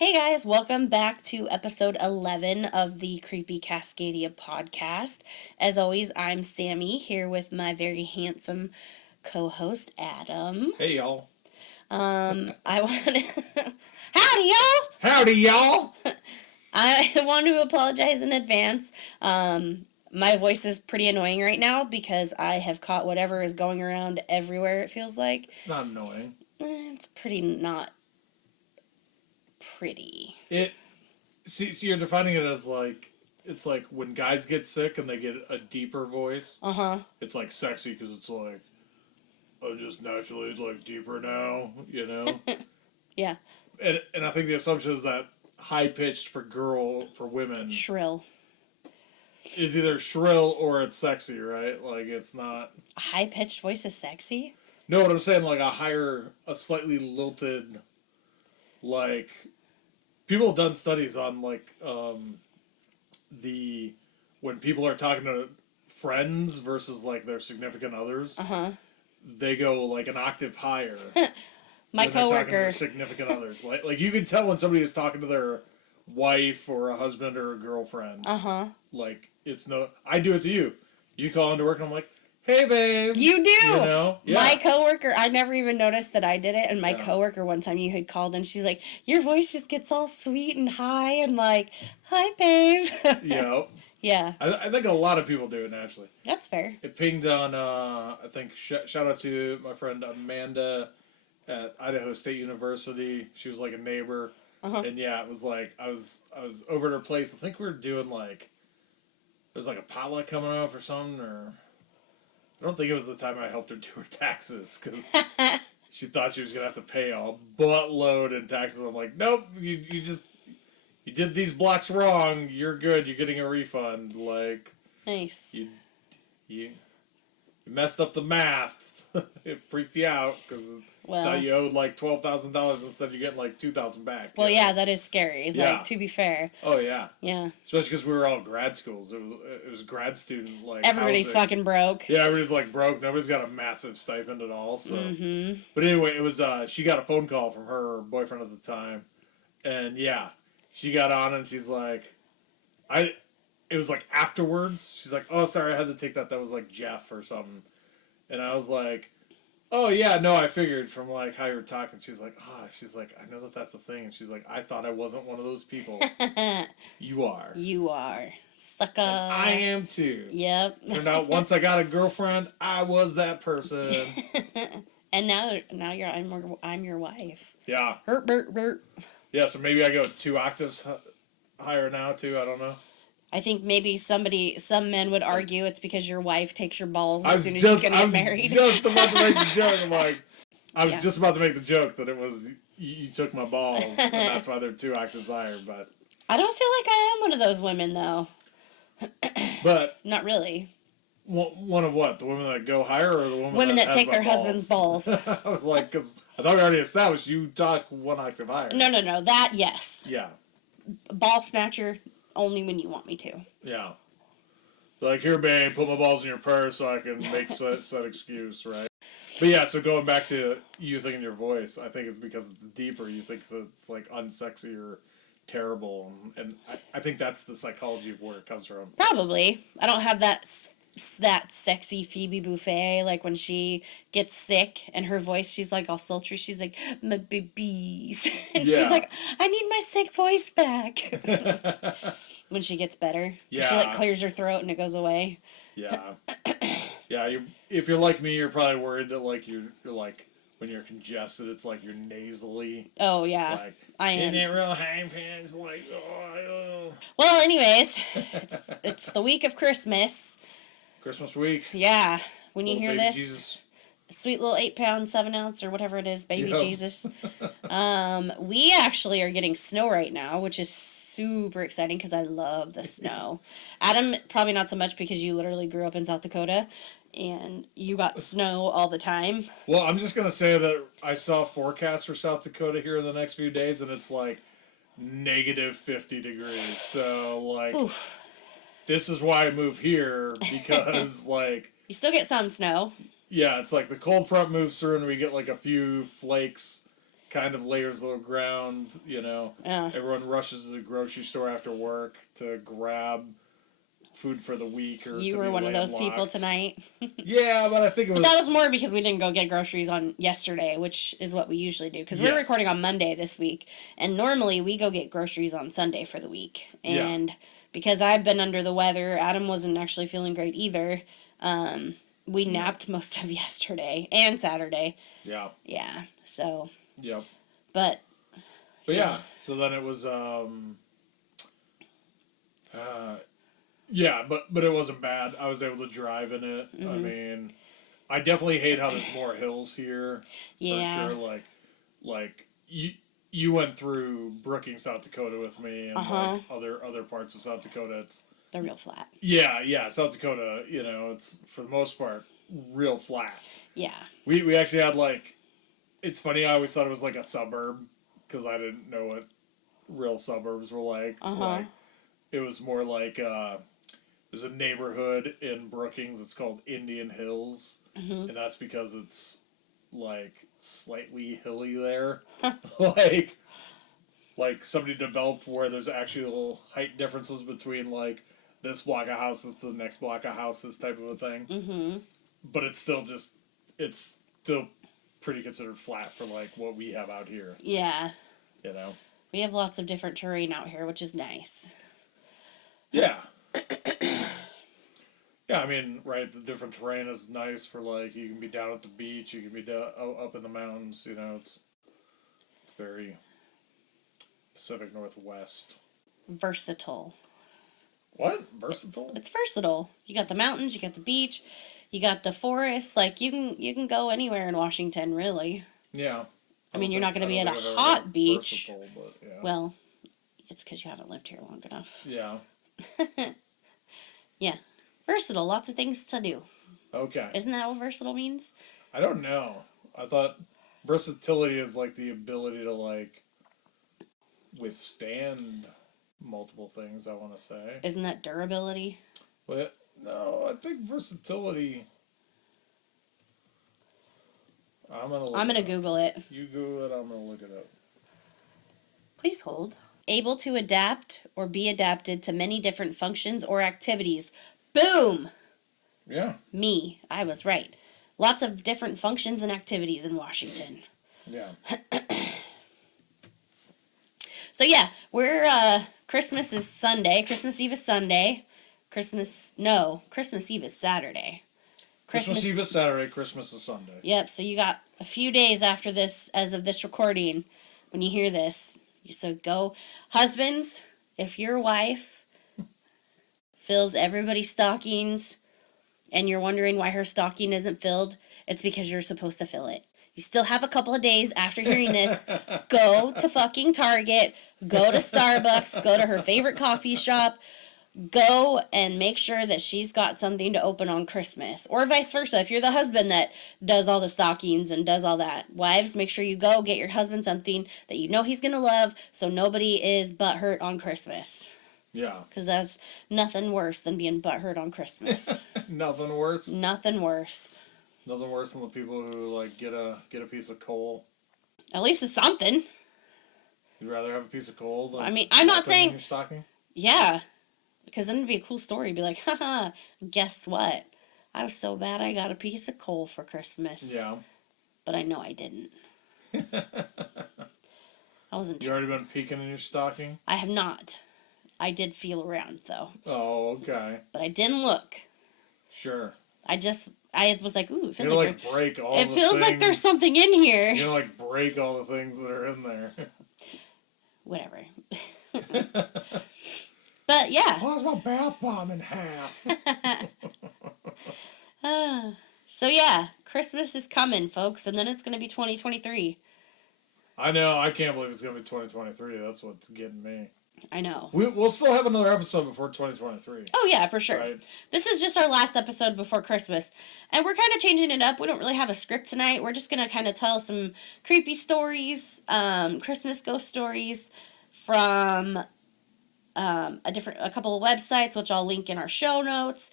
Hey guys, welcome back to episode 11 of the Creepy Cascadia podcast. As always, I'm Sammy here with my very handsome co-host Adam. Hey y'all. I want to Howdy y'all. Howdy y'all. I want to apologize in advance. My voice is pretty annoying right now because I have caught whatever is going around everywhere, it feels like. It's not annoying. It's pretty not pretty. See, you're defining it as like, it's like when guys get sick and they get a deeper voice. It's like sexy because it's like, I'm just naturally like deeper now, you know. Yeah. And I think the assumption is that high pitched for women Shrill. is either shrill or it's sexy, right? Like it's not. A high pitched voice is sexy? No, what I'm saying, like a slightly lilted, like. People have done studies on like when people are talking to friends versus like their significant others. They go like an octave higher. My when they're talking to coworker. their significant others, like you can tell when somebody is talking to their wife or a husband or a girlfriend. Like it's no, I do it to you. You call into work and I'm like, hey babe. You do. You know? Yeah. My coworker, I never even noticed that I did it, and my coworker one time you had called and she's like, your voice just gets all sweet and high and like, hi babe. Yeah. Yeah. I think a lot of people do it naturally. That's fair. It pinged on, I think, shout out to my friend Amanda at Idaho State University. She was like a neighbor. And yeah, it was like, I was over at her place. I think we were doing like, there was like a potluck coming up or something, or I don't think it was the time I helped her do her taxes, because she thought she was going to have to pay a buttload in taxes. I'm like, nope, you did these blocks wrong. You're good. You're getting a refund. Like, Nice. You messed up the math. It freaked you out because thought you owed like $12,000 instead you're getting like $2,000 back. Well, yeah, that is scary. Yeah. Like, to be fair. Oh yeah. Yeah. Especially because we were all grad schools. It was grad student like. Everybody's housing. fucking broke. Yeah, everybody's like broke. Nobody's got a massive stipend at all. So. Mm-hmm. But anyway, it was she got a phone call from her boyfriend at the time, and yeah, she got on and she's like, It was like afterwards. She's like, oh sorry, I had to take that. That was like Jeff or something, and I was like. Oh yeah, no, I figured from like how you were talking. She's like, I know that that's a thing. And she's like, I thought I wasn't one of those people. You are. You are. Sucker. And I am too. Yep. Turned out once I got a girlfriend, I was that person. And now I'm your wife. Yeah. Bert. Yeah, so maybe I go 2 octaves higher now too. I don't know. I think maybe some men would argue it's because your wife takes your balls as soon as you get married. I was just about to make the joke. I'm like, I was just about to make the joke that it was you took my balls, and that's why they're 2 octaves higher. But I don't feel like I am one of those women, though. But not really. One of what? The women that go higher, or the women that take their husband's balls? I was like, because I thought we already established you talk 1 octave higher. No. That yes. Yeah. Ball snatcher. Only when you want me to. Yeah. Like, here, babe, put my balls in your purse so I can make said excuse, right? But yeah, so going back to you thinking your voice, I think it's because it's deeper. You think it's, like, unsexy or terrible. And I think that's the psychology of where it comes from. Probably. I don't have that sexy Phoebe Buffay, like when she gets sick and her voice, she's like all sultry, she's like, my babies. And she's like, I need my sick voice back. When she gets better. Yeah. She like clears her throat and it goes away. Yeah. Yeah, if you're like me, you're probably worried that like you're like when you're congested, it's like you're nasally. Oh yeah. Like, I am. In that real high pitch, like oh. Well, anyways, it's the week of Christmas. Christmas week. Yeah. When you hear this, Jesus. Sweet little 8-pound, 7-ounce, or whatever it is, baby Jesus. We actually are getting snow right now, which is super exciting because I love the snow. Adam, probably not so much because you literally grew up in South Dakota and you got snow all the time. Well, I'm just going to say that I saw forecasts for South Dakota here in the next few days, and it's like negative 50 degrees. So, like... Oof. This is why I moved here, because, like... You still get some snow. Yeah, it's like the cold front moves through and we get, like, a few flakes kind of layers low ground. Yeah. Everyone rushes to the grocery store after work to grab food for the week or You to were be one of those landlocked. people tonight. Yeah, but I think it was. But that was more because we didn't go get groceries on yesterday, which is what we usually do. Because we're recording on Monday this week, and normally we go get groceries on Sunday for the week. And because I've been under the weather, Adam wasn't actually feeling great either. We napped most of yesterday and Saturday. Yeah. Yeah. So. Yep. But yeah. So then it was. Yeah, but it wasn't bad. I was able to drive in it. I mean, I definitely hate how there's more hills here. Yeah. For sure. Like you went through Brookings, South Dakota with me, and like other parts of South Dakota. They're real flat. Yeah. South Dakota, it's for the most part real flat. Yeah. We actually had like, it's funny. I always thought it was like a suburb because I didn't know what real suburbs were like. Like it was more like there's a neighborhood in Brookings. It's called Indian Hills, and that's because it's like slightly hilly there. like somebody developed where there's actually little height differences between like this block of houses to the next block of houses type of a thing. But it's still pretty considered flat for like what we have out here. Yeah. We have lots of different terrain out here, which is nice. Yeah. Yeah, I mean, right, the different terrain is nice for, like, you can be down at the beach, you can be up in the mountains, it's very Pacific Northwest. Versatile. What? Versatile? It's versatile. You got the mountains, you got the beach, you got the forest, like, you can go anywhere in Washington, really. Yeah. I mean, you're not going to be at a hot beach. But, yeah. Well, it's because you haven't lived here long enough. Yeah. Yeah. Versatile. Lots of things to do. Okay. Isn't that what versatile means? I don't know. I thought versatility is like the ability to like withstand multiple things, I want to say. Isn't that durability? But no, I think versatility. I'm gonna Google it. You Google it, I'm gonna look it up. Please hold. Able to adapt or be adapted to many different functions or activities. Boom! Yeah. Me. I was right. Lots of different functions and activities in Washington. Yeah. So yeah, we're Christmas is Sunday. Christmas Eve is Sunday. Christmas Eve is Saturday. Christmas Eve is Saturday, Christmas is Sunday. Yep, so you got a few days after this, as of this recording, when you hear this. So go, husbands, if your wife fills everybody's stockings and you're wondering why her stocking isn't filled, it's because you're supposed to fill it. You still have a couple of days after hearing this. Go to fucking Target, go to Starbucks, go to her favorite coffee shop, go and make sure that she's got something to open on Christmas. Or vice versa. If you're the husband that does all the stockings and does all that, wives, make sure you go get your husband something that you know he's going to love so nobody is butthurt on Christmas. Yeah. Because that's nothing worse than being butthurt on Christmas. Nothing worse? Nothing worse. Nothing worse than the people who, like, get a piece of coal. At least it's something. You'd rather have a piece of coal than I mean, I'm not saying... in your stocking? Yeah. Because then it'd be a cool story. Be like, haha, guess what? I was so bad I got a piece of coal for Christmas. Yeah. But I know I didn't. I wasn't... You already been peeking in your stocking? I have not. I did feel around, though. Oh, okay. But I didn't look. Sure. I was like, ooh, it feels like break all the things. It feels like there's something in here. You're like break all the things that are in there. Whatever. But yeah. Well, that's my bath bomb in half. So yeah, Christmas is coming, folks, and then it's going to be 2023. I know. I can't believe it's going to be 2023. That's what's getting me. I know. We'll still have another episode before 2023. Oh, yeah, for sure. Right. This is just our last episode before Christmas. And we're kind of changing it up. We don't really have a script tonight. We're just going to kind of tell some creepy stories, Christmas ghost stories from a couple of websites, which I'll link in our show notes.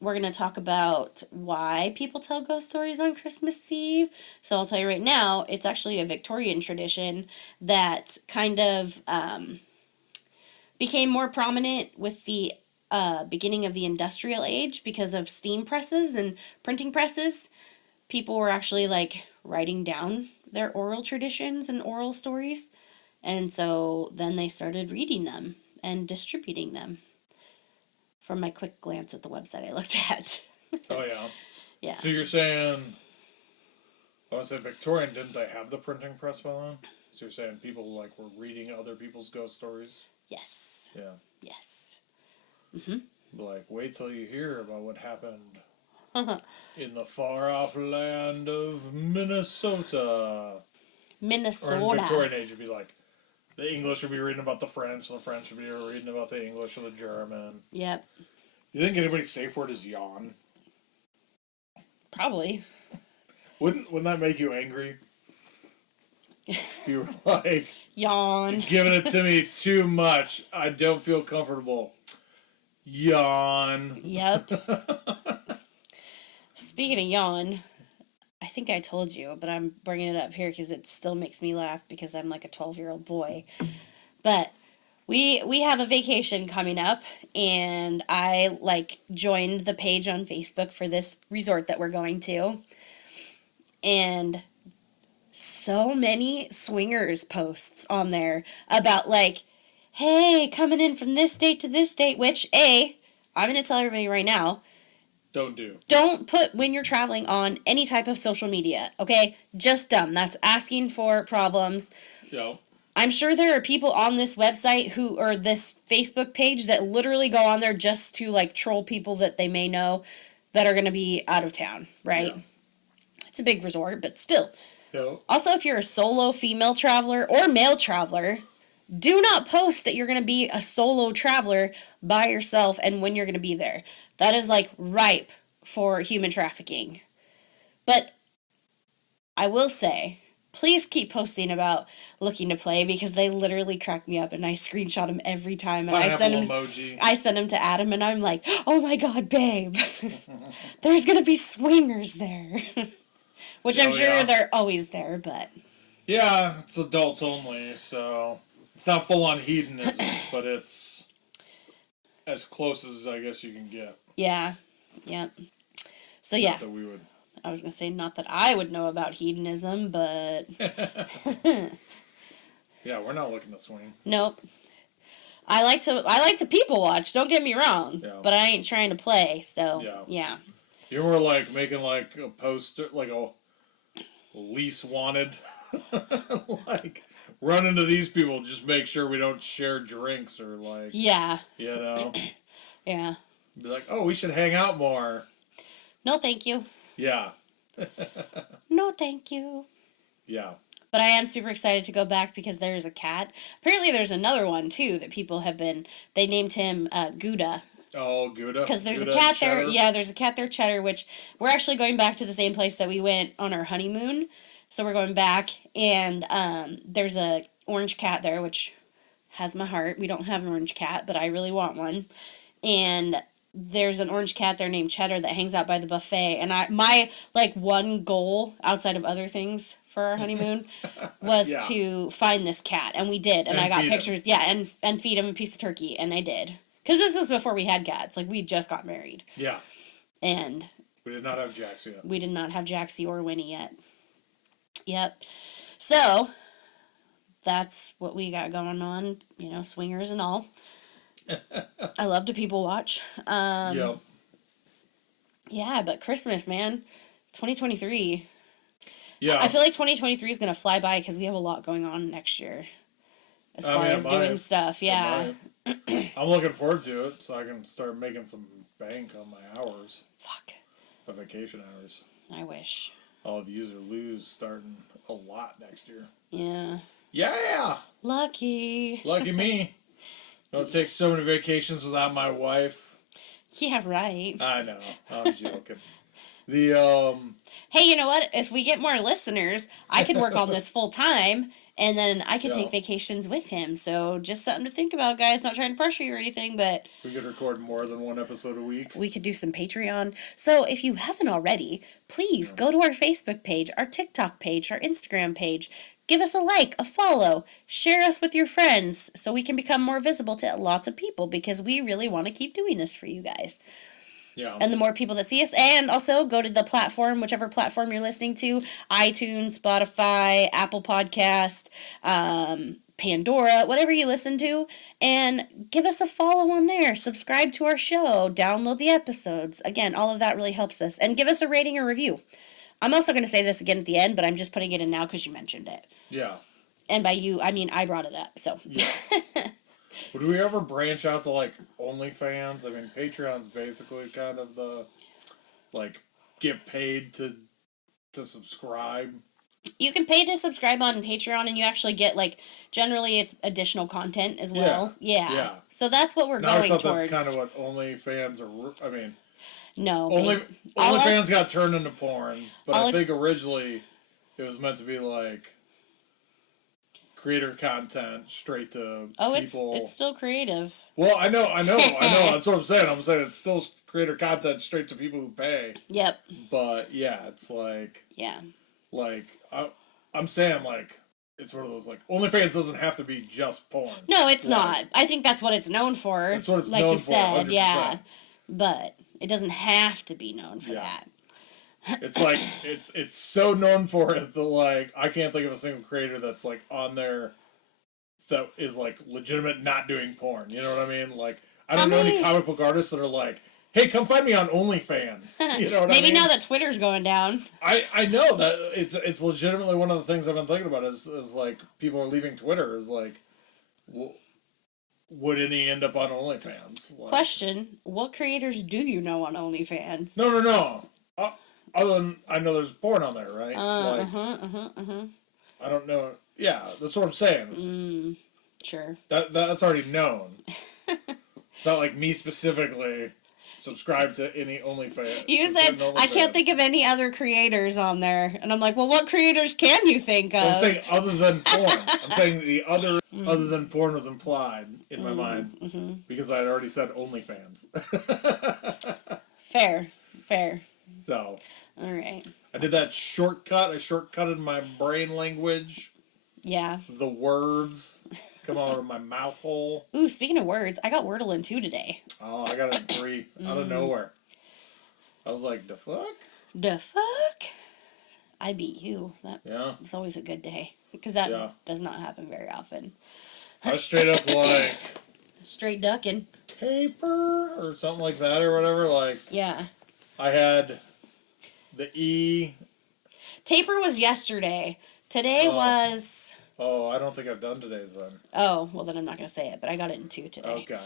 we're going to talk about why people tell ghost stories on Christmas Eve. So I'll tell you right now, it's actually a Victorian tradition that kind of became more prominent with the beginning of the industrial age because of steam presses and printing presses. People were actually like writing down their oral traditions and oral stories. And so then they started reading them and distributing them. From my quick glance at the website I looked at. Oh, yeah. Yeah. So you're saying, I was saying Victorian, didn't they have the printing press by then? So you're saying people like were reading other people's ghost stories? Yes. Yeah. Yes. Mm-hmm. Like, wait till you hear about what happened in the far off land of Minnesota. Minnesota. Or in Victorian age, it'd be like, the English would be reading about the French, and the French would be reading about the English or the German. Yep. You think anybody's safe word is yawn? Probably. Wouldn't that make you angry? You were like, yawn. You're giving it to me too much. I don't feel comfortable. Yawn. Yep. Speaking of yawn, I think I told you, but I'm bringing it up here because it still makes me laugh because I'm like a 12-year-old boy. But we have a vacation coming up, and I like joined the page on Facebook for this resort that we're going to. And so many swingers posts on there about like, hey, coming in from this date to this date, which I'm going to tell everybody right now, don't put when you're traveling on any type of social media, okay? Just dumb. That's asking for problems. Yeah. I'm sure there are people on this website or this Facebook page that literally go on there just to like troll people that they may know that are going to be out of town, right? Yeah. It's a big resort, but still. Yeah. Also, if you're a solo female traveler or male traveler, do not post that you're going to be a solo traveler by yourself and when you're going to be there. That is like ripe for human trafficking. But I will say, please keep posting about looking to play because they literally crack me up and I screenshot them every time. And I send them to Adam and I'm like, oh my God, babe, there's going to be swingers there. Which I'm sure they're always there, but. Yeah, it's adults only, so it's not full on hedonism, but it's as close as I guess you can get. Yeah. Yep. So yeah. Not that we would. I was gonna say not that I would know about hedonism, but. Yeah, we're not looking to swing. Nope. I like to people watch. Don't get me wrong. Yeah. But I ain't trying to play. So yeah. You were like making like a poster, like a least wanted, like run into these people. Just make sure we don't share drinks or like. Yeah. You know. Yeah. Be like, oh, we should hang out more. No, thank you. Yeah. No, thank you. Yeah. But I am super excited to go back because there's a cat. Apparently there's another one, too, that people have been... They named him Gouda. Oh, Gouda? Because there's Gouda, a cat Cheddar. there. Yeah, there's a cat there, Cheddar, which we're actually going back to the same place that we went on our honeymoon. So we're going back, and there's a orange cat there, which has my heart. We don't have an orange cat, but I really want one. And... there's an orange cat there named Cheddar that hangs out by the buffet, and my like one goal outside of other things for our honeymoon was to find this cat, and we did, and I got pictures, and feed him a piece of turkey, and I did, because this was before we had cats, like we just got married, and we did not have Jaxie yet. We did not have Jaxie or Winnie yet. Yep. So that's what we got going on, you know, swingers and all. I love to people watch. Yeah, but Christmas, man. 2023. Yeah. I feel like 2023 is going to fly by because we have a lot going on next year. As far as doing stuff, yeah. I'm looking forward to it so I can start making some bank on my hours. Fuck. My vacation hours. I wish. I'll have use or lose starting a lot next year. Yeah. Yeah! Lucky. Lucky me. Don't take so many vacations without my wife. Yeah, right. I know. I'm joking. Hey, you know what? If we get more listeners, I could work on this full time And then I could take vacations with him. So just something to think about, guys. Not trying to pressure you or anything, but we could record more than one episode a week. We could do some Patreon. So if you haven't already, please go to our Facebook page, our TikTok page, our Instagram page. Give us a like, a follow, share us with your friends so we can become more visible to lots of people because we really want to keep doing this for you guys. Yeah. And the more people that see us, and also go to the platform, whichever platform you're listening to, iTunes, Spotify, Apple Podcast, Pandora, whatever you listen to, and give us a follow on there. Subscribe to our show, download the episodes. Again, all of that really helps us. And give us a rating or review. I'm also going to say this again at the end, but I'm just putting it in now because you mentioned it. Yeah. And by you, I mean I brought it up, so. Yeah. Would we ever branch out to, like, OnlyFans? I mean, Patreon's basically kind of the, like, get paid to subscribe. You can pay to subscribe on Patreon, and you actually get, like, generally it's additional content as well. Yeah. So that's what we're going towards. That's kind of what OnlyFans are, I mean... No. OnlyFans got turned into porn, but I think originally it was meant to be, like... creator content straight to people. It's still creative. Well, I know. That's what I'm saying. I'm saying it's still creator content straight to people who pay. Yep. But yeah, it's like. Yeah. Like I'm saying, like it's one of those like OnlyFans doesn't have to be just porn. No, it's not. I think that's what it's known for. That's what it's known for. Like you said, 100%. Yeah. But it doesn't have to be known for that. It's like it's so known for it that like I can't think of a single creator that's like on there that is like legitimate not doing porn. You know what I mean? Like I don't know any comic book artists that are like, hey, come find me on OnlyFans. You know what I mean? Maybe now that Twitter's going down. I know that it's legitimately one of the things I've been thinking about is like people are leaving Twitter is like, would any end up on OnlyFans? Like, question: what creators do you know on OnlyFans? No. Other than I know there's porn on there, right? I don't know. Yeah, that's what I'm saying. Sure. That's already known. It's not like me specifically subscribe to any OnlyFans. You said I can't think of any other creators on there, and I'm like, well, what creators can you think of? Well, I'm saying other than porn. I'm saying the other than porn was implied in my mind because I had already said OnlyFans. Fair. So. All right. I did that shortcut. I shortcutted my brain language. Yeah. The words come out of my mouth hole. Ooh, speaking of words, I got Wordle in 2 today. Oh, I got it in 3 out of nowhere. I was like, the fuck? The fuck? I beat you. It's always a good day because that does not happen very often. I was straight up like straight ducking. Taper or something like that or whatever. Like I had the E. Taper was yesterday. Today was. Oh, I don't think I've done today's then. Oh, well then I'm not gonna say it, but I got it in 2 today. Okay.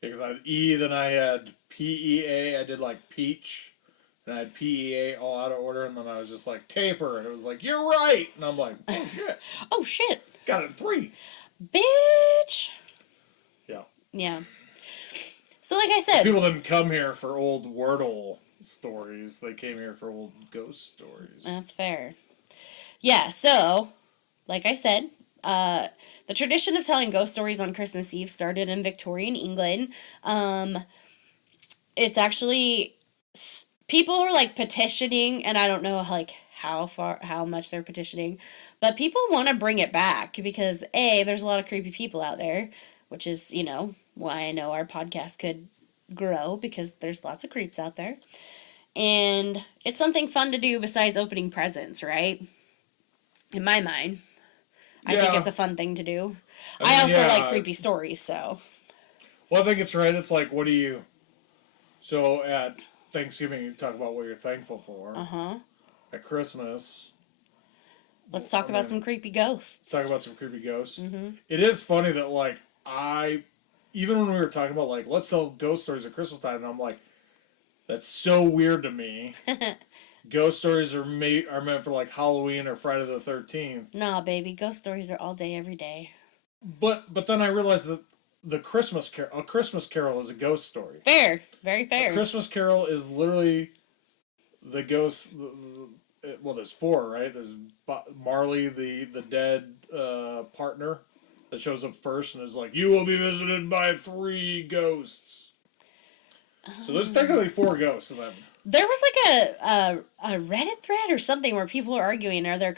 Because I had E, then I had PEA. I did like peach. And I had PEA all out of order, and then I was just like, taper. And it was like, you're right. And I'm like, oh shit. Oh shit. Got it in 3. Bitch. Yeah. Yeah. So like I said. People didn't come here for old Wordle stories. They came here for old ghost stories. That's fair. Yeah, so, like I said, the tradition of telling ghost stories on Christmas Eve started in Victorian England. It's actually, people are like petitioning, and I don't know like how much they're petitioning, but people want to bring it back because there's a lot of creepy people out there, which is, why I know our podcast could grow because there's lots of creeps out there. And it's something fun to do besides opening presents, right? In my mind. I think it's a fun thing to do. I also like creepy stories, so. Well, I think it's right. It's like, so at Thanksgiving, you talk about what you're thankful for. At Christmas. Let's talk about some creepy ghosts. Talk about some creepy ghosts. It is funny that, like, even when we were talking about, like, let's tell ghost stories at Christmas time, and I'm like, that's so weird to me. Ghost stories are meant for like Halloween or Friday the 13th. Nah, baby, ghost stories are all day, every day. But then I realized that a Christmas Carol is a ghost story. Fair, very fair. A Christmas Carol is literally the ghost. Well, there's 4, right? There's Marley, the dead partner that shows up first and is like, "You will be visited by 3 ghosts." So there's technically 4 ghosts in that. There was like a Reddit thread or something where people are arguing: are there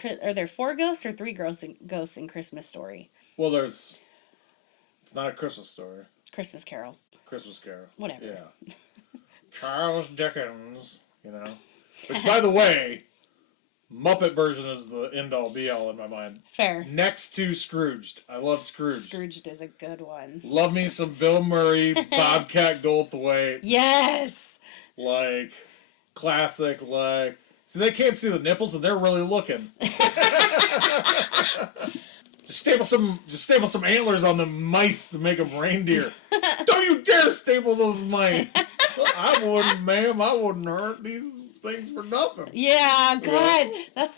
4 ghosts or 3 ghosts in Christmas Story? Well, it's not a Christmas story. Christmas Carol. Christmas Carol. Whatever. Yeah. Charles Dickens, Which, by the way, Muppet version is the end-all, be-all in my mind. Fair. Next to Scrooged. I love Scrooged. Scrooged is a good one. Love me some Bill Murray, Bobcat Goldthwait. Yes! Like, classic, like... See, they can't see the nipples, and they're really looking. Just staple some antlers on the mice to make them reindeer. Don't you dare staple those mice. I wouldn't, ma'am. I wouldn't hurt these things for nothing. Yeah, God.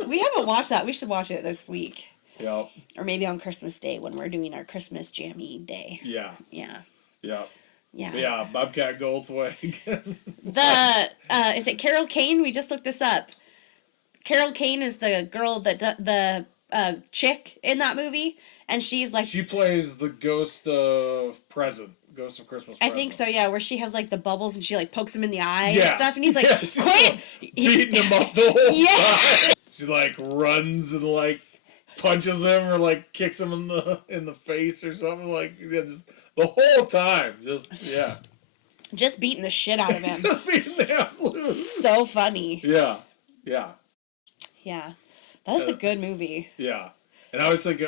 We haven't watched that. We should watch it this week. Yep. Or maybe on Christmas Day when we're doing our Christmas jammy day. Yeah. Yeah. Yep. Yeah. But yeah, Bobcat Goldthwait. Is it Carol Kane? We just looked this up. Carol Kane is the girl the chick in that movie, and she's like... She plays the ghost of Christmas Present. I think so, yeah, where she has like the bubbles and she like pokes him in the eye and stuff, and he's like, quit! Beating him up the whole time. She like runs and like punches him or like kicks him in the face or something, like just the whole time. Just beating the shit out of him. Just beating the absolute. So funny. Yeah. Yeah. Yeah. That is a good movie. Yeah. And I always think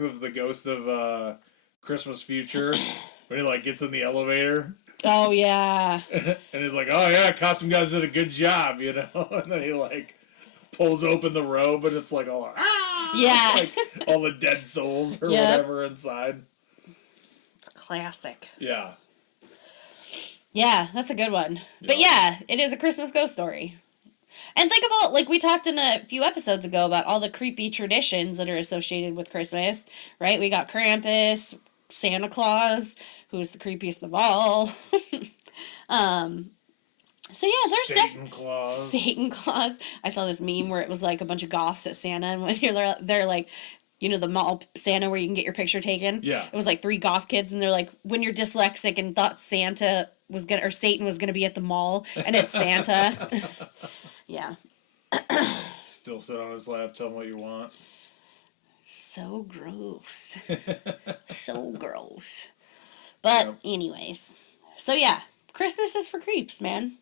of the ghost of Christmas Future when he like gets in the elevator. Oh yeah. And he's like, "Oh yeah, costume guys did a good job," And then he like pulls open the robe and it's like all like all the dead souls or whatever inside. It's classic. Yeah. Yeah, that's a good one. But yeah, it is a Christmas ghost story. And think about, like we talked in a few episodes ago about all the creepy traditions that are associated with Christmas, right? We got Krampus, Santa Claus, who's the creepiest of all. So yeah, there's Satan Claus. I saw this meme where it was like a bunch of goths at Santa, and when they're like, the mall Santa where you can get your picture taken. Yeah. It was like 3 goth kids, and they're like, when you're dyslexic and thought Satan was gonna be at the mall, and it's Santa. Yeah. Still sit on his lap, tell him what you want. So gross. So gross. But anyways. So yeah, Christmas is for creeps, man.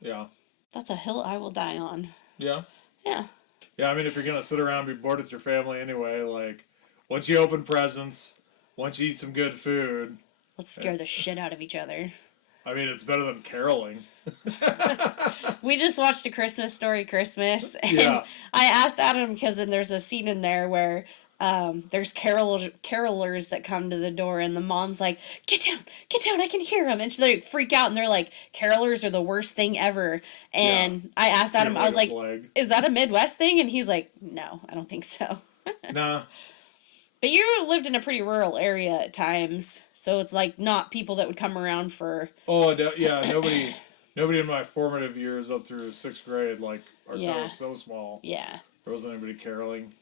Yeah. That's a hill I will die on. Yeah. Yeah. Yeah, I mean, if you're going to sit around and be bored with your family anyway, like, once you open presents, once you eat some good food... Let's scare the shit out of each other. I mean, it's better than caroling. We just watched A Christmas Story Christmas, and I asked Adam, because then there's a scene in there where there's carolers that come to the door, and the mom's like, get down, I can hear them, and they freak out, and they're like, carolers are the worst thing ever, and I asked Adam, I was like, is that a Midwest thing? And he's like, no, I don't think so. Nah. But you lived in a pretty rural area at times, so it's like not people that would come around for... Oh, yeah, nobody in my formative years up through 6th grade, like, our town was so small. Yeah. There wasn't anybody caroling.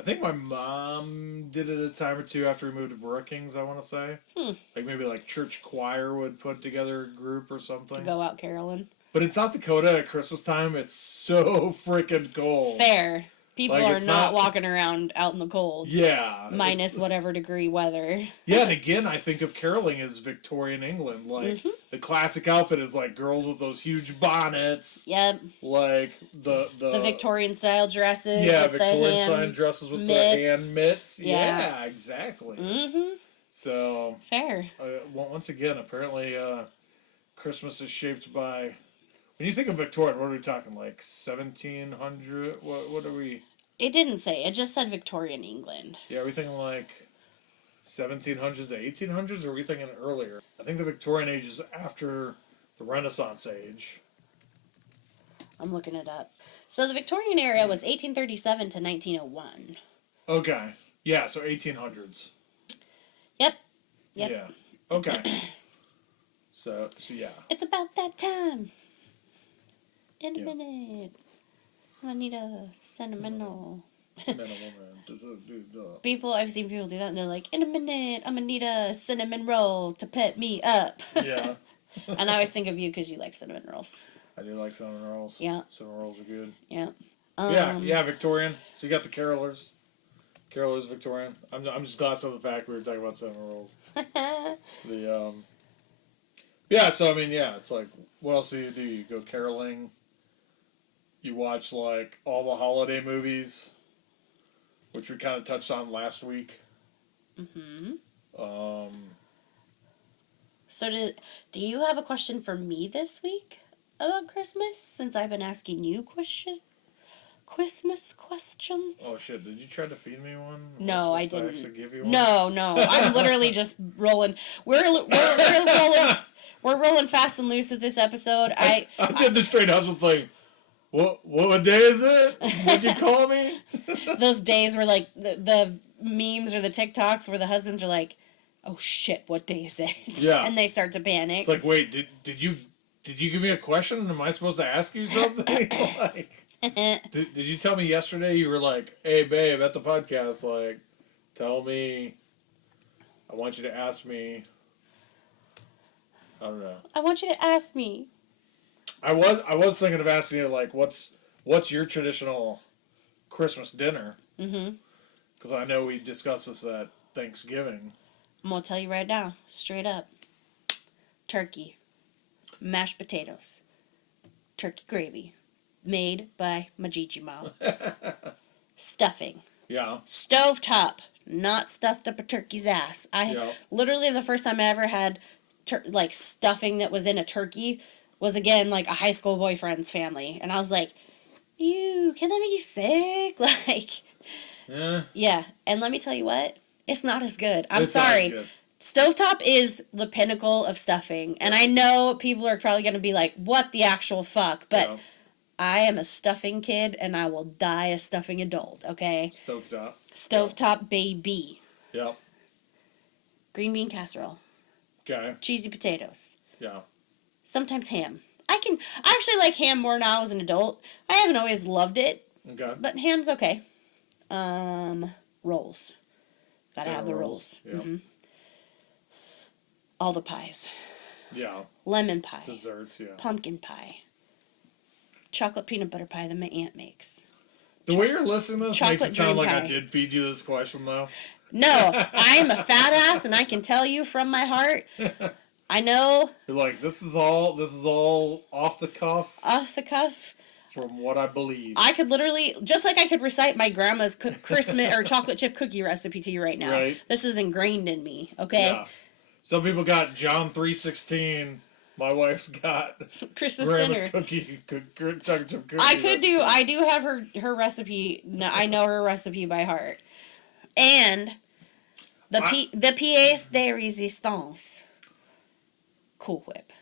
I think my mom did it a time or two after we moved to Brookings, I want to say. Like maybe like church choir would put together a group or something. Go out caroling. But in South Dakota at Christmas time, it's so freaking cold. Fair. People like, are not walking around out in the cold. Yeah. Minus whatever degree weather. Yeah, and again, I think of caroling as Victorian England. Like, the classic outfit is like girls with those huge bonnets. Yep. Like, the Victorian style dresses. Yeah, Victorian style dresses with mitts. the hand mitts. Yeah, yeah exactly. Mm-hmm. So. Fair. Once again, apparently, Christmas is shaped by... When you think of Victorian, what are we talking? Like 1700? What are we... It didn't say. It just said Victorian England. Yeah, are we thinking like 1700s to 1800s, or are we thinking earlier? I think the Victorian age is after the Renaissance age. I'm looking it up. So the Victorian era was 1837 to 1901. Okay. Yeah, so 1800s. Yep. Yeah. Okay. So yeah. It's about that time. In a minute. I need a sentimental. Man and woman. People, I've seen people do that, and they're like, in a minute, I'm gonna need a cinnamon roll to pep me up. Yeah. And I always think of you because you like cinnamon rolls. I do like cinnamon rolls. Yeah. Cinnamon rolls are good. Yeah. Yeah, Victorian. So you got the carolers. Carolers Victorian. I'm just glad of the fact we were talking about cinnamon rolls. Yeah, so I mean, yeah, it's like, what else do? You go caroling. You watch like all the holiday movies, which we kind of touched on last week. Mm-hmm. So do you have a question for me this week about Christmas? Since I've been asking you Christmas questions. Oh shit! Did you try to feed me one? No, I didn't. Give you one? No. I'm literally just rolling. We're rolling. We're rolling fast and loose with this episode. I did the straight hustle thing. What day is it? What'd you call me? Those days where like the memes or the TikToks where the husbands are like, "Oh shit, what day is it?" Yeah, and they start to panic. It's like, wait, did you give me a question? Am I supposed to ask you something? Like, did you tell me yesterday you were like, "Hey babe, at the podcast, like, tell me. I want you to ask me." I don't know. I want you to ask me. I was thinking of asking you like, what's your traditional Christmas dinner? Mm-hmm. Because I know we discussed this at Thanksgiving. I'm gonna tell you right now, straight up. Turkey, mashed potatoes, turkey gravy, made by my Gigi mom. Stuffing. Yeah. Stovetop, not stuffed up a turkey's ass. Literally the first time I ever had like stuffing that was in a turkey was again like a high school boyfriend's family, and I was like, ew, can that make you sick? Like, yeah. And let me tell you what, it's not as good. I'm sorry. Stovetop is the pinnacle of stuffing, and I know people are probably gonna be like, what the actual fuck? But I am a stuffing kid, and I will die a stuffing adult. Okay. Stovetop baby. Yep. Green bean casserole. Okay. Cheesy potatoes. Yeah. Sometimes ham. I actually like ham more now as an adult. I haven't always loved it. Okay. But ham's okay. Rolls. Gotta have the rolls. Yeah. Mm-hmm. All the pies. Yeah. Lemon pie. Desserts, yeah. Pumpkin pie. Chocolate peanut butter pie that my aunt makes. The way you're listening to this makes it sound like pie. I did feed you this question, though. No, I am a fat ass, and I can tell you from my heart. I know. You're like, this is all off the cuff. Off the cuff. From what I believe. I could literally, just like I could recite my grandma's Christmas or chocolate chip cookie recipe to you right now. Right. This is ingrained in me, okay? Yeah. Some people got John 3:16. My wife's got Christmas grandma's dinner. chocolate chip cookie. I do have her recipe. No, I know her recipe by heart. And the pièce de résistance. Cool Whip.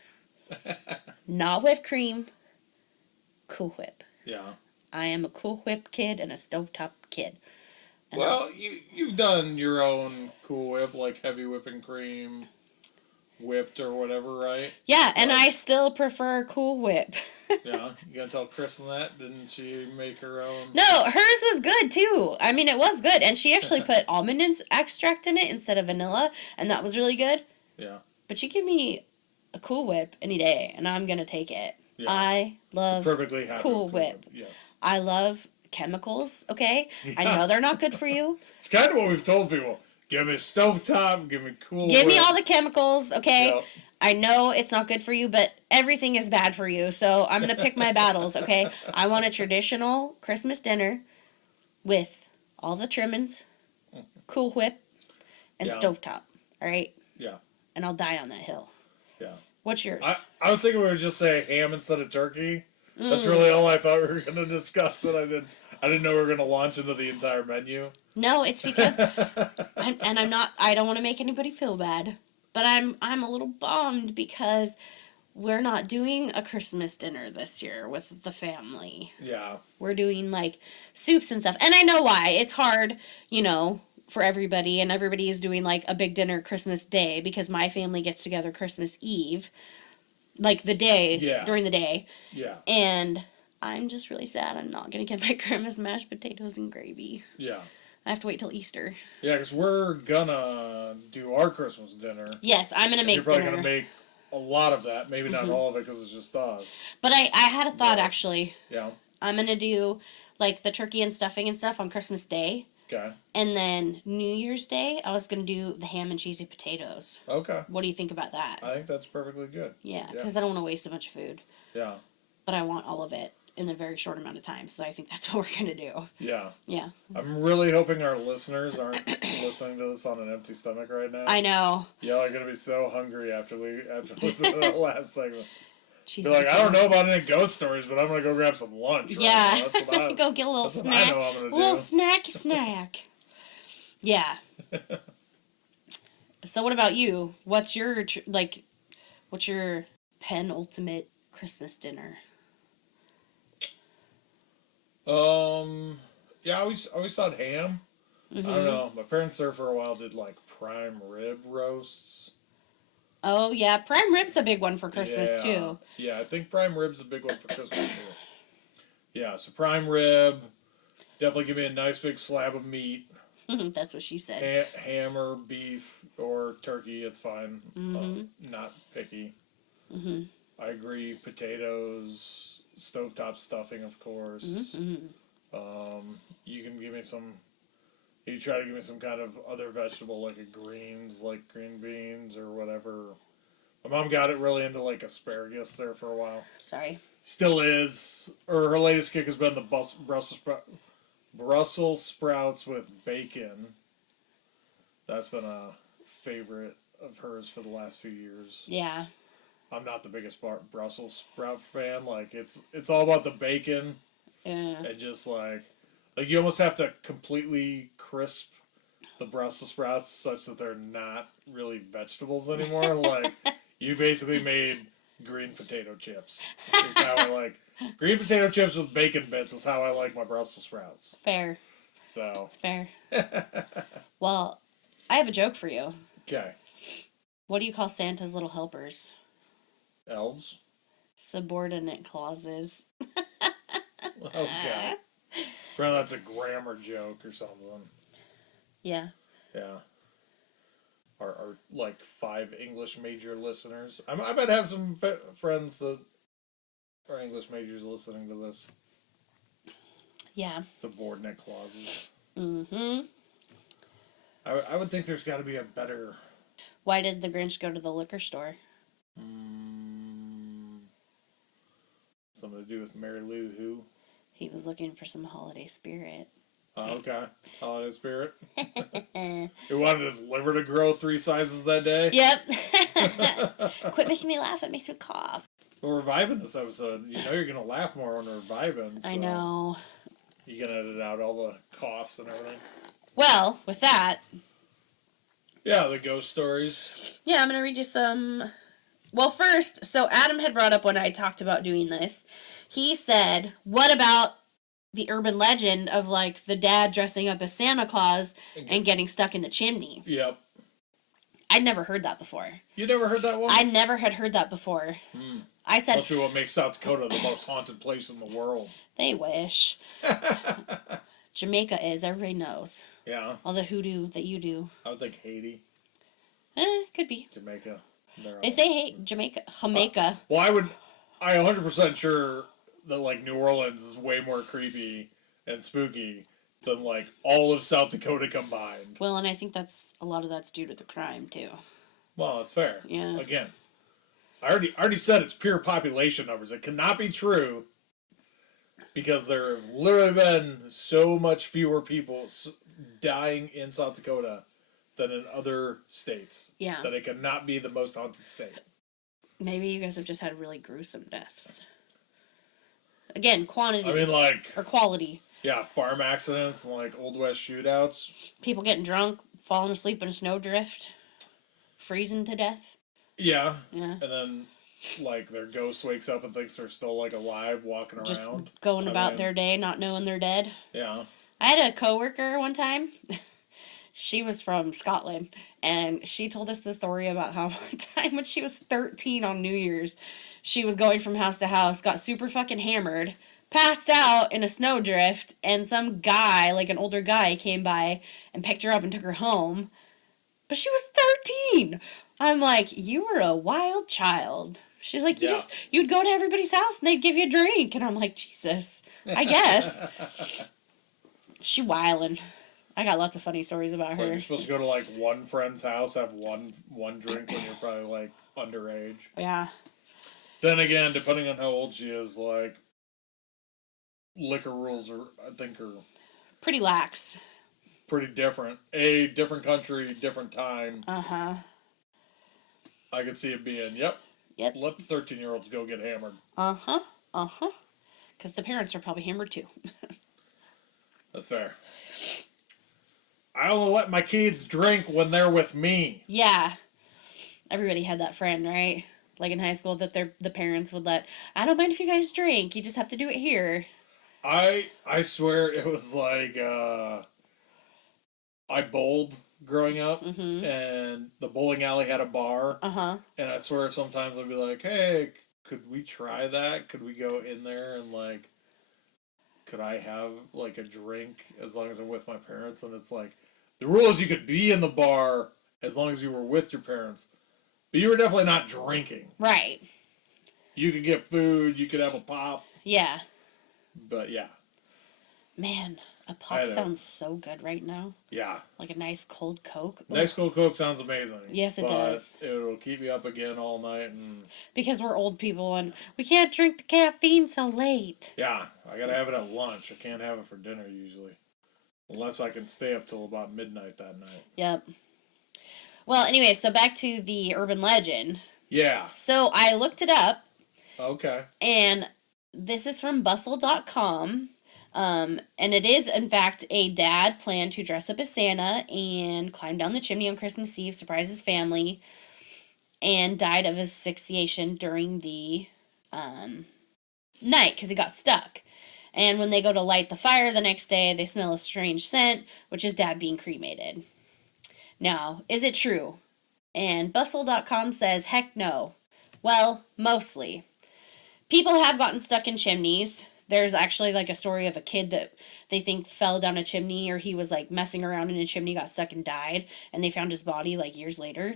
Not whipped cream. Cool Whip. Yeah. I am a Cool Whip kid and a stovetop kid. And well, you've done your own Cool Whip, like heavy whipping cream, whipped or whatever, right? Yeah, and I still prefer Cool Whip. Yeah, you gonna tell Kristen that? Didn't she make her own? No, hers was good too. I mean, it was good, and she actually put almond extract in it instead of vanilla, and that was really good. Yeah. But you give me a Cool Whip any day, and I'm gonna take it. Yeah. I love perfectly happy Cool Whip. Yes. I love chemicals. Okay, yeah. I know they're not good for you. It's kind of what we've told people. Give me stovetop. Give me Cool Give Whip. me all the chemicals. Okay. Yep. I know it's not good for you, but everything is bad for you. So I'm going to pick my battles, okay? I want a traditional Christmas dinner with all the trimmings, Cool Whip, and stovetop, all right? Yeah. And I'll die on that hill. Yeah. What's yours? I was thinking we would just say ham instead of turkey. That's really all I thought we were going to discuss, and I didn't know we were going to launch into the entire menu. No, it's because I don't want to make anybody feel bad. But I'm a little bummed because we're not doing a Christmas dinner this year with the family. Yeah. We're doing, like, soups and stuff. And I know why. It's hard, for everybody. And everybody is doing, like, a big dinner Christmas Day because my family gets together Christmas Eve. Like, the day. Yeah. During the day. Yeah. And I'm just really sad I'm not going to get my grandma's mashed potatoes and gravy. Yeah. I have to wait till Easter. Yeah, because we're gonna do our Christmas dinner. Yes, I'm going to make You're probably dinner. going to make a lot of that. Maybe not all of it because it's just us. But I had a thought, actually. Yeah. I'm going to do, like, the turkey and stuffing and stuff on Christmas Day. Okay. And then New Year's Day, I was going to do the ham and cheesy potatoes. Okay. What do you think about that? I think that's perfectly good. Yeah, because I don't want to waste a bunch of food. Yeah. But I want all of it in a very short amount of time, so I think that's what we're going to do. Yeah. Yeah. I'm really hoping our listeners aren't listening to this on an empty stomach right now. I know. Y'all are going to be so hungry after listening to that last segment. Jesus, Be like, I don't know about any ghost stories, but I'm going to go grab some lunch. Right yeah. now. That's what Go get a little that's snack. What I know I'm going to do. A little snacky snack. Yeah. So what about you? What's your, what's your penultimate Christmas dinner? Yeah, I always thought ham. Mm-hmm. I don't know. My parents there for a while did like prime rib roasts. Oh, yeah. Prime rib's a big one for Christmas, too. Yeah, I think prime rib's a big one for Christmas, too. Yeah, so prime rib. Definitely give me a nice big slab of meat. That's what she said. Ham or beef or turkey, it's fine. Not picky. Mm-hmm. I agree. Potatoes, stovetop stuffing, of course. You can give me some. You try to give me some kind of other vegetable, like a greens, like green beans or whatever. My mom got it really into like asparagus there for a while. Sorry. Still is. Or her latest kick has been the Brussels sprouts with bacon. That's been a favorite of hers for the last few years. Yeah. I'm not the biggest Brussels sprout fan. Like it's all about the bacon. Yeah. And just like you almost have to completely crisp the Brussels sprouts such that they're not really vegetables anymore. Like you basically made green potato chips. Is how I like green potato chips with bacon bits is how I like my Brussels sprouts. Fair. So it's fair. Well, I have a joke for you. Okay. What do you call Santa's little helpers? Elves? Subordinate clauses. Okay. Well, that's a grammar joke or something. Yeah. Yeah. Our like 5 English major listeners. I might have some friends that are English majors listening to this. Yeah. Subordinate clauses. Mm-hmm. I would think there's got to be a better... Why did the Grinch go to the liquor store? Something to do with Mary Lou who? He was looking for some holiday spirit. Oh, okay. Holiday spirit. He wanted his liver to grow 3 sizes that day. Yep. Quit making me laugh. It makes me cough. Well, we're vibing this episode. You know you're going to laugh more when we're vibing. So I know. You can edit out all the coughs and everything. Well, with that. Yeah, the ghost stories. Yeah, I'm going to read you some... Well, first, so Adam had brought up when I talked about doing this. He said, what about the urban legend of, like, the dad dressing up as Santa Claus and getting stuck in the chimney? Yep. I'd never heard that before. You never heard that one? I never had heard that before. I said... Must be what makes South Dakota the most haunted place in the world. They wish. Jamaica is. Everybody knows. Yeah. All the hoodoo that you do. I would think Haiti. Could be. Jamaica. They say hey, Jamaica. Jamaica. Well, I 100% sure that, like, New Orleans is way more creepy and spooky than, like, all of South Dakota combined. Well, and I think a lot of that's due to the crime, too. Well, that's fair. Yeah. Again, I already said it's pure population numbers. It cannot be true because there have literally been so much fewer people dying in South Dakota than in other states. Yeah. That it cannot be the most haunted state. Maybe you guys have just had really gruesome deaths. Again, quantity. I mean, like... Or quality. Yeah, farm accidents and, like, Old West shootouts. People getting drunk, falling asleep in a snowdrift, freezing to death. Yeah. Yeah. And then, like, their ghost wakes up and thinks they're still, like, alive, walking Just around. going about their day, not knowing they're dead. Yeah. I had a coworker one time. She was from Scotland, and she told us the story about how one time when she was 13 on New Year's, she was going from house to house, got super fucking hammered, passed out in a snowdrift, and some guy, like an older guy, came by and picked her up and took her home. But she was 13. I'm like, you were a wild child. She's like, Yeah. you'd go to everybody's house and they'd give you a drink. And I'm like, Jesus, I guess. She wildin'. I got lots of funny stories about It's her. like you're supposed to go to like one friend's house, have one drink when you're probably like underage. Yeah. Then again, depending on how old she is, like liquor rules are Pretty lax. pretty different. A different country, different time. Uh-huh. I could see it being, yep. Let the 13-year-olds go get hammered. Uh-huh. Uh-huh. Because the parents are probably hammered too. That's fair. I only let my kids drink when they're with me. Yeah. Everybody had that friend, right? Like in high school that the parents would let, I don't mind if you guys drink, you just have to do it here. I swear it was like I bowled growing up, and the bowling alley had a bar. And I swear sometimes I'd be like, hey, could we try that? Could we go in there and like, could I have like a drink as long as I'm with my parents? And it's like, the rule is you could be in the bar as long as you were with your parents. But you were definitely not drinking. Right. You could get food, you could have a pop. Yeah. But yeah. Man, a pop sounds so good right now. Yeah. Like a nice cold Coke. Nice cold Coke sounds amazing. Yes, it does. It'll keep me up again all night. Because we're old people and we can't drink the caffeine so late. Yeah, I gotta have it at lunch. I can't have it for dinner usually. Unless I can stay up till about midnight that night. Yep. Well, anyway, so back to the urban legend. Yeah. So I looked it up. Okay. And this is from bustle.com. And it is, in fact, a dad planned to dress up as Santa and climb down the chimney on Christmas Eve, surprise his family, and died of asphyxiation during the night because he got stuck. And when they go to light the fire the next day, they smell a strange scent, which is dad being cremated. Now, is it true? And bustle.com says, heck no. Well, mostly. People have gotten stuck in chimneys. There's actually like a story of a kid that they think fell down a chimney, or he was like messing around in a chimney, got stuck and died, and they found his body like years later.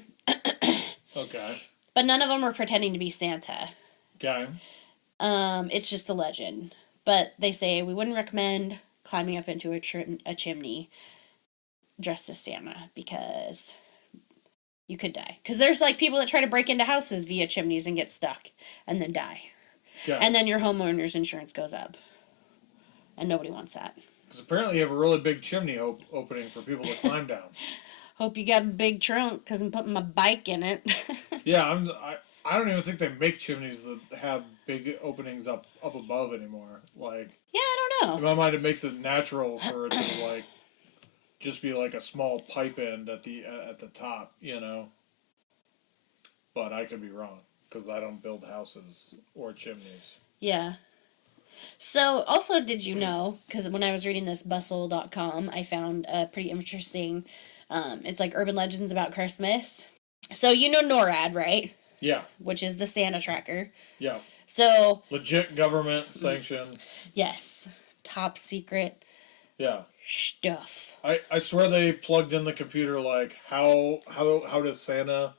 Okay. But none of them were pretending to be Santa. Okay. It's just a legend. But they say we wouldn't recommend climbing up into a chimney dressed as Santa because you could die. Because there's like people that try to break into houses via chimneys and get stuck and then die. Okay. And then your homeowner's insurance goes up. And nobody wants that. Because apparently you have a really big chimney opening for people to climb down. Hope you got a big trunk because I'm putting my bike in it. Yeah, I don't even think they make chimneys that have big openings up above anymore. Like, yeah, I don't know. In my mind, it makes it natural for it to like just be like a small pipe end at the top, you know. But I could be wrong because I don't build houses or chimneys. Yeah. So, also, did you know, because when I was reading this bustle.com, I found a pretty interesting, it's like urban legends about Christmas. So, you know NORAD, right? Yeah. Which is the Santa tracker. Yeah. So. Legit government sanctioned. Yes. Top secret. Yeah. Stuff. I swear they plugged in the computer, like, how does Santa,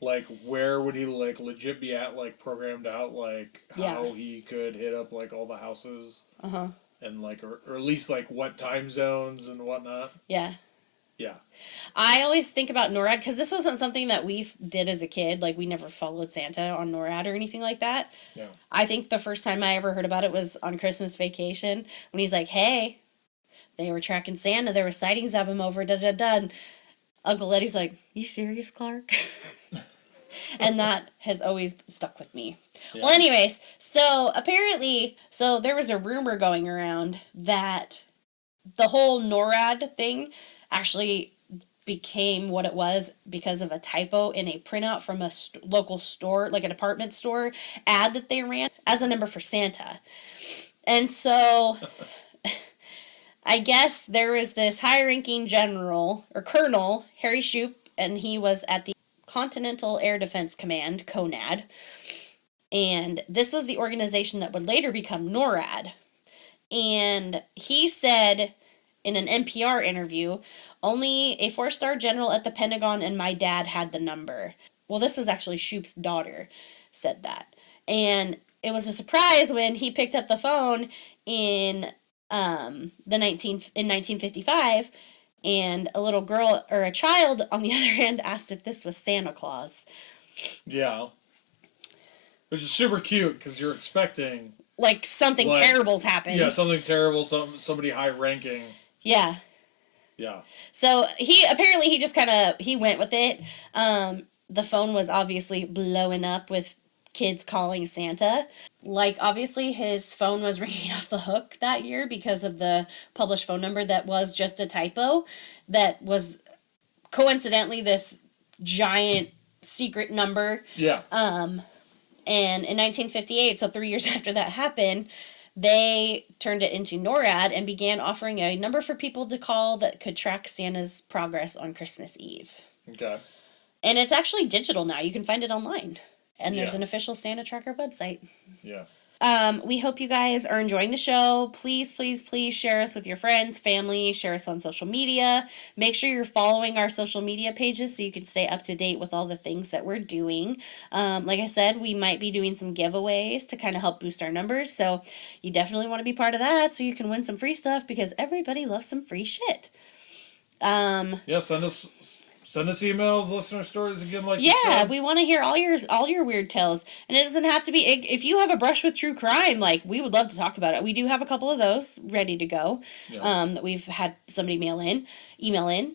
like, where would he, like, legit be at, like, programmed out, like, how he could hit up, like, all the houses. Uh-huh. And, like, or at least, like, what time zones and whatnot. Yeah. Yeah. I always think about NORAD, because this wasn't something that we did as a kid. Like, we never followed Santa on NORAD or anything like that. Yeah. I think the first time I ever heard about it was on Christmas Vacation, when he's like, hey, they were tracking Santa. There were sightings of him over da-da-da. And Uncle Eddie's like, you serious, Clark? And that has always stuck with me. Yeah. Well, anyways, so apparently, there was a rumor going around that the whole NORAD thing actually became what it was because of a typo in a printout from a local store, like a department store ad that they ran as a number for Santa. And so I guess there was this high-ranking general, or colonel, Harry Shoup, and he was at the Continental Air Defense Command, CONAD. And this was the organization that would later become NORAD. And he said in an NPR interview, only a 4-star general at the Pentagon and my dad had the number. Well, this was actually Shoup's daughter said that. And it was a surprise when he picked up the phone in the 1955, and a little girl or a child on the other end asked if this was Santa Claus. Yeah. Which is super cute because you're expecting like something terrible's happened. Yeah, something terrible, somebody high ranking. Yeah. Yeah. So he just kind of he went with it. The phone was obviously blowing up with kids calling Santa. Like, obviously his phone was ringing off the hook that year because of the published phone number that was just a typo that was coincidentally this giant secret number. Yeah. And in 1958, so 3 years after that happened, they turned it into NORAD and began offering a number for people to call that could track Santa's progress on Christmas Eve. Okay. And it's actually digital now. You can find it online. And there's an official Santa Tracker website. Yeah. We hope you guys are enjoying the show. Please, please, please share us with your friends, family, share us on social media. Make sure you're following our social media pages so you can stay up to date with all the things that we're doing. Like I said, we might be doing some giveaways to kind of help boost our numbers. So you definitely want to be part of that so you can win some free stuff because everybody loves some free shit. Yeah, send us emails, listener stories again, like you Yeah, said. we want to hear all your weird tales, and it doesn't have to be. If you have a brush with true crime, like we would love to talk about it. We do have a couple of those ready to go. Yeah. That we've had somebody email in.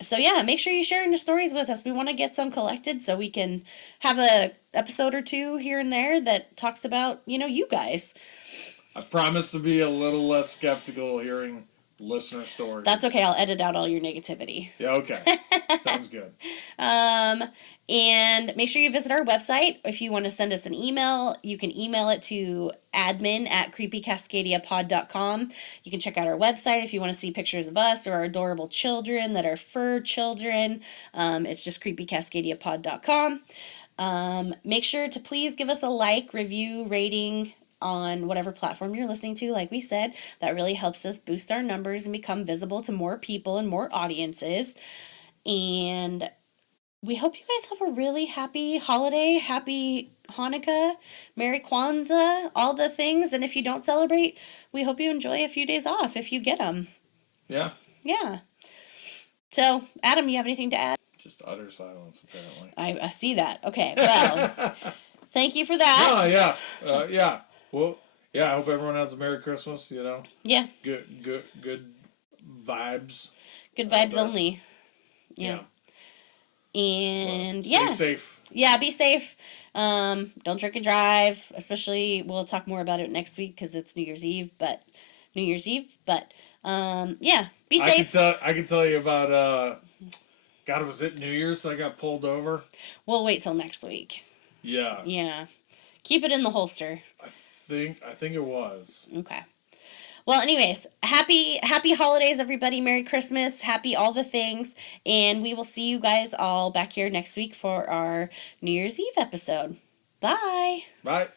So yeah, make sure you share your stories with us. We want to get some collected so we can have a episode or two here and there that talks about you guys. I promise to be a little less skeptical hearing listener stories. That's okay. I'll edit out all your negativity. Yeah, okay. Sounds good. And make sure you visit our website. If you want to send us an email, you can email it to admin@creepycascadiapod.com. You can check out our website if you want to see pictures of us or our adorable children that are fur children. It's just creepycascadiapod.com. Make sure to please give us a like, review, rating on whatever platform you're listening to. Like we said, that really helps us boost our numbers and become visible to more people and more audiences. And we hope you guys have a really happy holiday, happy Hanukkah, Merry Kwanzaa, all the things. And if you don't celebrate, we hope you enjoy a few days off if you get them. Yeah. Yeah. So, Adam, you have anything to add? Just utter silence, apparently. I see that. Okay, well, thank you for that. Oh, yeah. Yeah. Well, yeah, I hope everyone has a Merry Christmas, Yeah. Good vibes. Good vibes only. Yeah. And Stay safe. Yeah, be safe. Don't drink and drive. Especially, we'll talk more about it next week because it's New Year's Eve. But yeah, be safe. I can tell you about. God, was it New Year's that I got pulled over? We'll wait till next week. Yeah. Yeah, keep it in the holster. I think it was. Okay. Well, anyways, happy holidays, everybody. Merry Christmas. Happy all the things. And we will see you guys all back here next week for our New Year's Eve episode. Bye. Bye.